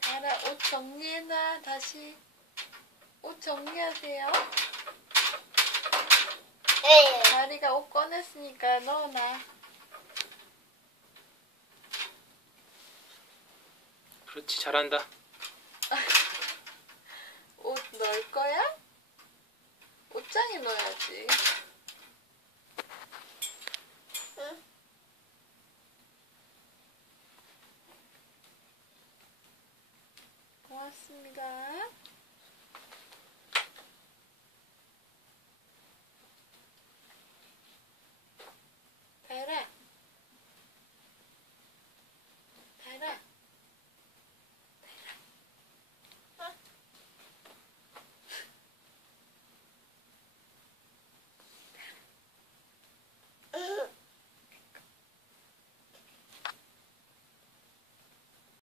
다라 옷 정리해놔. 다시 옷 정리하세요. 다리가 옷 꺼냈으니까 넣어놔. 그렇지 잘한다. 넣어야지 응. 고맙습니다